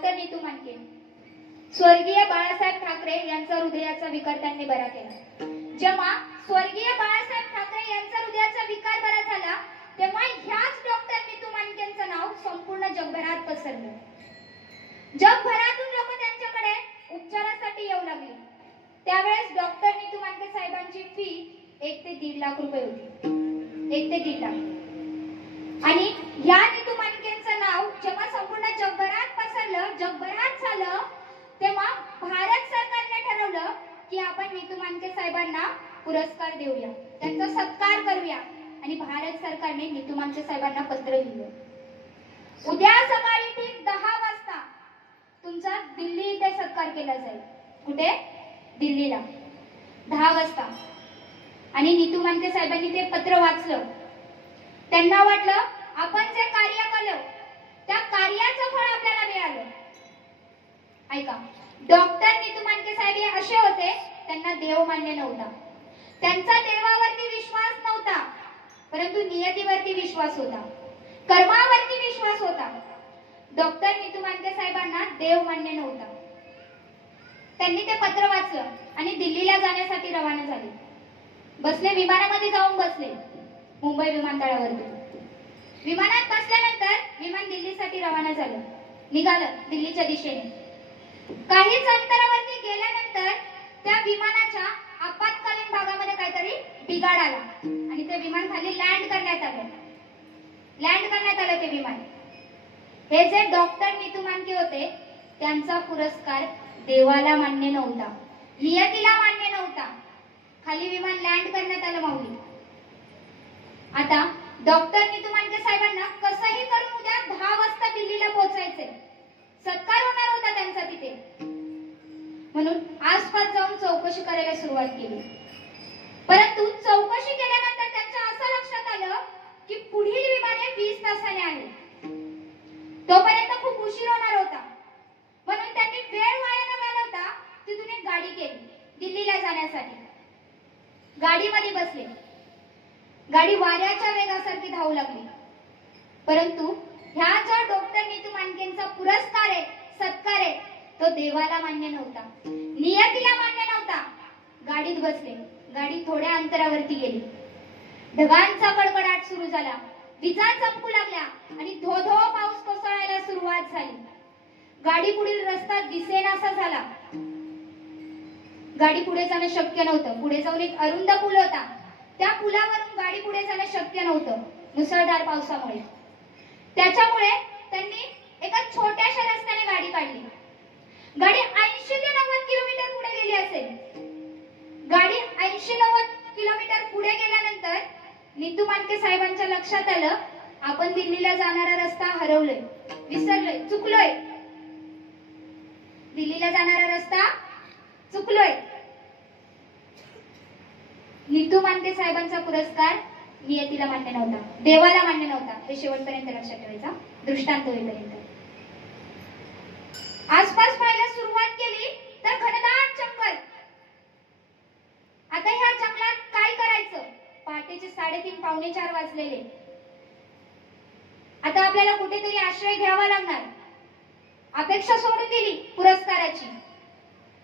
Doctor Neetu मानके स्वर्गीय बाळासाहेब ठाकरे यांचा हृदयाचा विकार त्यांनी बरा केला. जेव्हा स्वर्गीय बाळासाहेब ठाकरे यांचा हृदयाचा विकार बरा झाला तेव्हा ह्याच डॉक्टर नीतू मानकेंचं नाव संपूर्ण जगभरात पसरलं. जगभरातून लोक त्यांच्याकडे उपचारासाठी येऊ लागले. त्यावेळेस डॉक्टर नीतू मानके साहेबांची फी एक ते दीड लाख रुपये होती. एक ते दीड लाख. आणि या नीतू मानकेंचं नाव जेव्हा संपूर्ण जगभरात पसरलं जगभरात झालं तेव्हा भारत सरकारने ठरवलं की आपण नीतू मानके साहेबांना पुरस्कार देऊया. त्यांचा सत्कार करूया आणि भारत सरकारने नीतू मानके साहेबांना पत्र लिहिलं. उद्या सकाळी ठीक दहा वाजता तुमचा दिल्ली इथे सत्कार केला जाईल. कुठे? दिल्लीला. दहा वाजता. आणि नीतू मानके साहेबांनी ते पत्र वाचलं. त्यांना वाटलं आपण जे कार्य केलं त्या कार्याचं फळ आपल्याला मिळालं. ऐका डॉक्टर नितू मानके साहेब हे असे होते त्यांना देव मान्य नव्हता. त्यांचा देवावरती विश्वास नव्हता परंतु नियतीवरती विश्वास होता. कर्मावरती विश्वास होता. डॉक्टर नीतू मानके साहेबांना देव मान्य नव्हता. त्यांनी ते पत्र वाचलं आणि दिल्लीला जाण्यासाठी रवाना झाले. बसले विमानामध्ये जाऊन बसले मुंबई विमानतळावरती. विमानात बसल्यानंतर विमान दिल्लीसाठी रवाना झालं. निघालं दिल्लीच्या दिशेने. काहीच अंतरावरती गेल्यानंतर त्या विमानाच्या आपत्कालीन भागामध्ये काहीतरी बिघाड आला. आणि ते विमान खाली लँड करण्यात आलं. लँड करण्यात आलं ते विमान. हे जे डॉक्टर नीतू मानके होते त्यांचा पुरस्कार देवाला मान्य नव्हता. नियतीला मान्य नव्हता. खाली विमान लँड करण्यात आलं माऊली. आता डॉक्टर नीतू मानके साहेबांना कसंही करून उद्या दहा वाजता दिल्लीला पोहोचायचे सत्कार होणार होता त्यांचा तिथे. म्हणून आसपास जाऊन चौकशी करायला सुरुवात केली. परंतु चौकशी केल्यानंतर त्यांच्या असं लक्षात आलं की पुढील विमाने वीस तासाने आहे तोपर्यंत खूप उशीर होणार होता. म्हणून त्यांनी वेळ वाया न घालवता तिथून एक गाडी केली दिल्लीला जाण्यासाठी. गाडीमध्ये बसले. गाडी वाऱ्याच्या वेगासारखी धावू लागली. परंतु ह्या ज्या डॉक्टर नीतू मानकेंचा पुरस्कार आहे सत्कार आहे तो देवाला मान्य नव्हता. नियतीला मान्य नव्हता. गाडीत बसले. गाडी थोड्या अंतरावरती गेली. ढगांचा कडकडाट सुरू झाला. विजा चमकू लागल्या आणि धो धो पाऊस कोसळायला सुरुवात झाली. गाडी पुढील रस्ता दिसेनासा झाला. गाडी पुढे जाणं शक्य नव्हतं. पुढे जाऊन एक अरुंद पूल होता. त्या पुलावरून गाडी पुढे जाणं शक्य नव्हतं. मुसळधार पावसामुळे. त्याच्यामुळे त्यांनी एका छोट्याशा रस्त्याने गाडी काढली. गाडी ऐंशी ते नव्वद किलोमीटर पुढे गेली असेल. गाडी ऐंशी नव्वद किलोमीटर पुढे गेल्यानंतर नितू मानके साहेबांच्या लक्षात आलं आपण दिल्लीला जाणारा रस्ता हरवलोय विसरलोय चुकलोय. दिल्लीला जाणारा रस्ता चुकलोय. नीतू मानके साहेबांचा पुरस्कार नियतीला मान्य नव्हता. देवाला मान्य नव्हता. हे शेवटपर्यंत लक्षात ठेवायचा दृष्टांत होईपर्यंत. आसपास पाहायला सुरुवात केली तर घनदाट जंगल. आता ह्या जंगलात काय करायचं? पहाटेचे साडेतीन पावणे चार वाजलेले. आता आपल्याला कुठेतरी आश्रय घ्यावा लागणार. अपेक्षा सोडून दिली पुरस्काराची.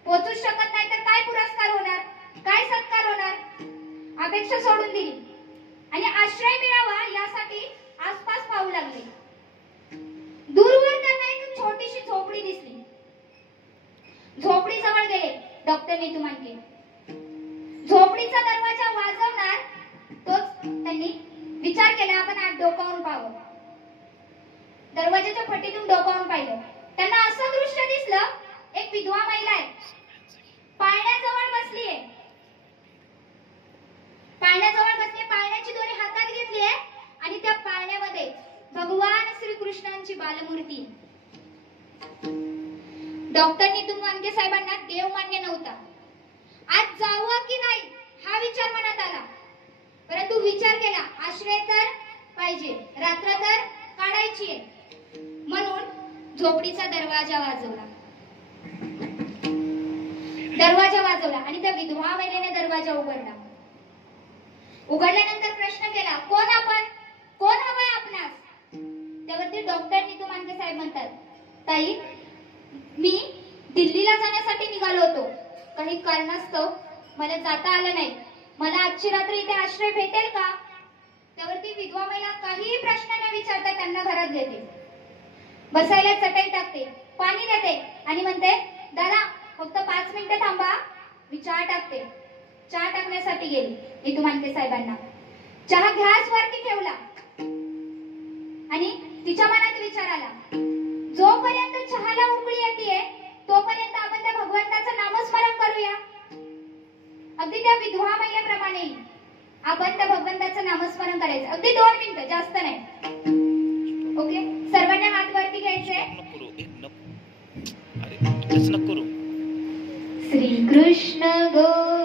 पोचूच शकत नाही तर काय पुरस्कार होणार? काय सत्कार होणार? अपेक्षा सोडून दिली. आणि आश्रय मिळावा यासाठी आसपास पाहू लागले. दूरवर त्यांना एक छोटीशी झोपडी दिसली. झोपडी जवळ गेले. डॉक्टर नेतू मानके झोपडीचा दरवाजा वाजवणार तोच त्यांनी विचार केला. आपण आज डोकावून पाहावं. दरवाजाच्या फटीतून डोकावून पाहिलं. त्यांना असं दृश्य दिसलं. एक डॉक्टर नीतू मानके साहेबांना देव मान्य नव्हता. आज जावं की नाही हा विचार मनात आला. परंतु विचार केला आश्रय तर पाहिजे रात्र तर काढायची आहे. म्हणून झोपडीचा दरवाजा वाजवला. दरवाजा वाजवला आणि त्या विधवा महिलेने दरवाजा उघडला. उघडल्यानंतर प्रश्न केला कोण आपण? कोण हवंय आपणास? त्यावरती डॉक्टर नीतू मानके साहेब म्हणतात ताई जाण्यासाठी निघालो होतो. काही कारणास्तव मला जाता आलं नाही. मला आजची रात्री इथे आश्रय भेटेल का? त्यावरती विधवा महिला काहीही प्रश्न न विचारता त्यांना घरात घेते. बसायला चटई टाकते पाणी देते आणि म्हणते दादा फक्त पाच मिनिटं थांबा. मी चहा टाकते. चहा टाकण्यासाठी गेली मी तुम्हाला साहेबांना. चहा घ्यास वरती ठेवला. आणि तिच्या मनात विचार आला. जोपर्यंत चहाला उकळी येते अगदी दोन मिनिटं जास्त नाही. ओके सर्वांना हात वरती घ्यायचे. श्री कृष्ण गोविंद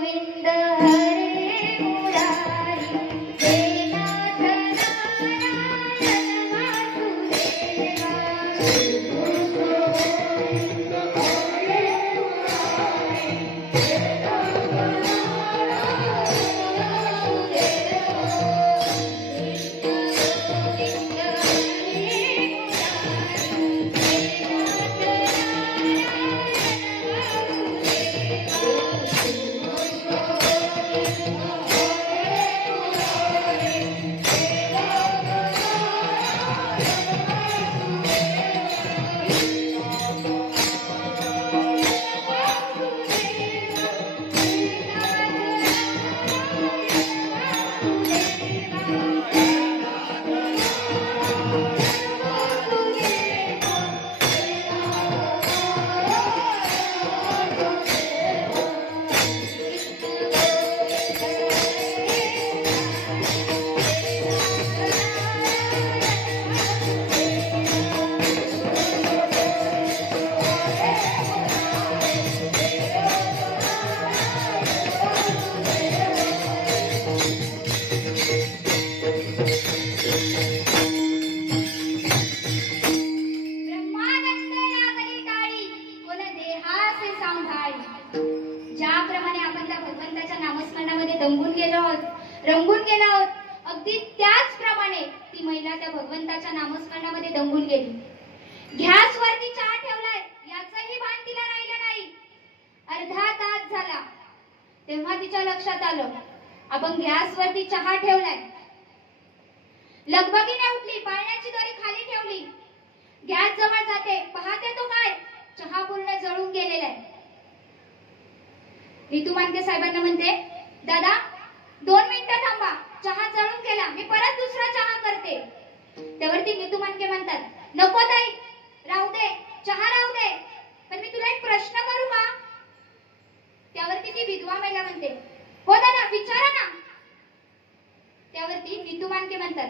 रंगून गेला आहोत अगदी त्याचप्रमाणे ती महिला त्या भगवंताच्या नामस्मरणामध्ये दंगून गेली. घ्यासवरती चहा ठेवलाय याचंही भान तिला राहिलं नाही. अर्धा तास झाला. तेव्हा तिच्या लक्षात आलं आपण गॅस वरती चहा ठेवलाय. लगबगीने उठली पाळण्याची दोरी खाली ठेवली. गॅस जवळ जाते पाहते तो काय? चहा पूर्ण जळून गेलेला आहे. नीतू मानके साहेबांना म्हणते दादा दोन मिनिटं थांबा. चहा चढून केला मी परत दुसरा चहा करते. त्यावरती नीतू मानके म्हणतात नको ताई राहू दे. चहा राहू दे. पण मी तुला एक प्रश्न करू का? त्यावरती ती विधवा महिला म्हणते हो दादा विचारा ना. त्यावरती नीतू मानके म्हणतात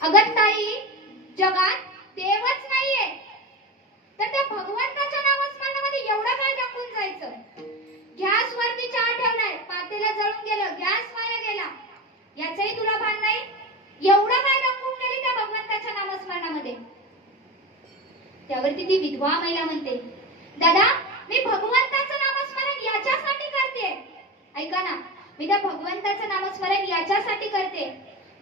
अगं ताई जगात त्यावरती ती विधवा महिला म्हणते. दादा मी भगवंताचं नामस्मरण याच्यासाठी करते. ऐका ना मी त्या भगवंताचं नामस्मरण याच्यासाठी करते.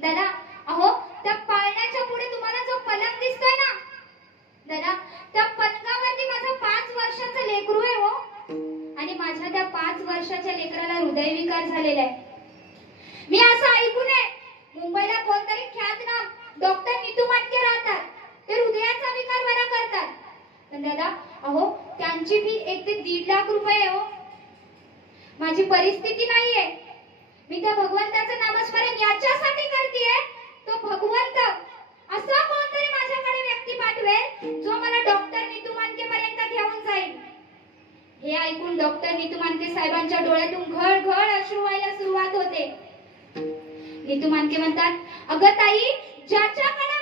दादा अहो त्या पाळण्याच्या पुढे तुम्हाला जो पलंग दिसतोय ना. दादा त्या पलंगावरती माझं पाच वर्षाचं लेकरू आहे हो. आणि माझ्या त्या पाच वर्षाच्या लेकराला हृदयविकार झालेला आहे. मी असं ऐकून आहे मुंबईला कोणतरी ख्यातनाम डॉक्टर नीतू माटके राहतात ते हृदयाचा विकार बरा करतात पण दादा अहो त्यांची फी एक ते दीड लाख रुपये हो. माझी परिस्थिती नाहीये. मी त्या भगवंताचं नामस्मरण याच्यासाठी करतेय. तो भगवंत असा कोणतरी माझ्याकडे व्यक्ती पाठवेल जो मला डॉक्टर नीतू मानके पर्यंत घेऊन जाईल. हे ऐकून डॉक्टर नीतू मानके साहेबांच्या डोळ्यातून घळ घळ अश्रू व्हायला सुरुवात होते. नीतू मानके म्हणतात अगं ताई ज्याच्याकडे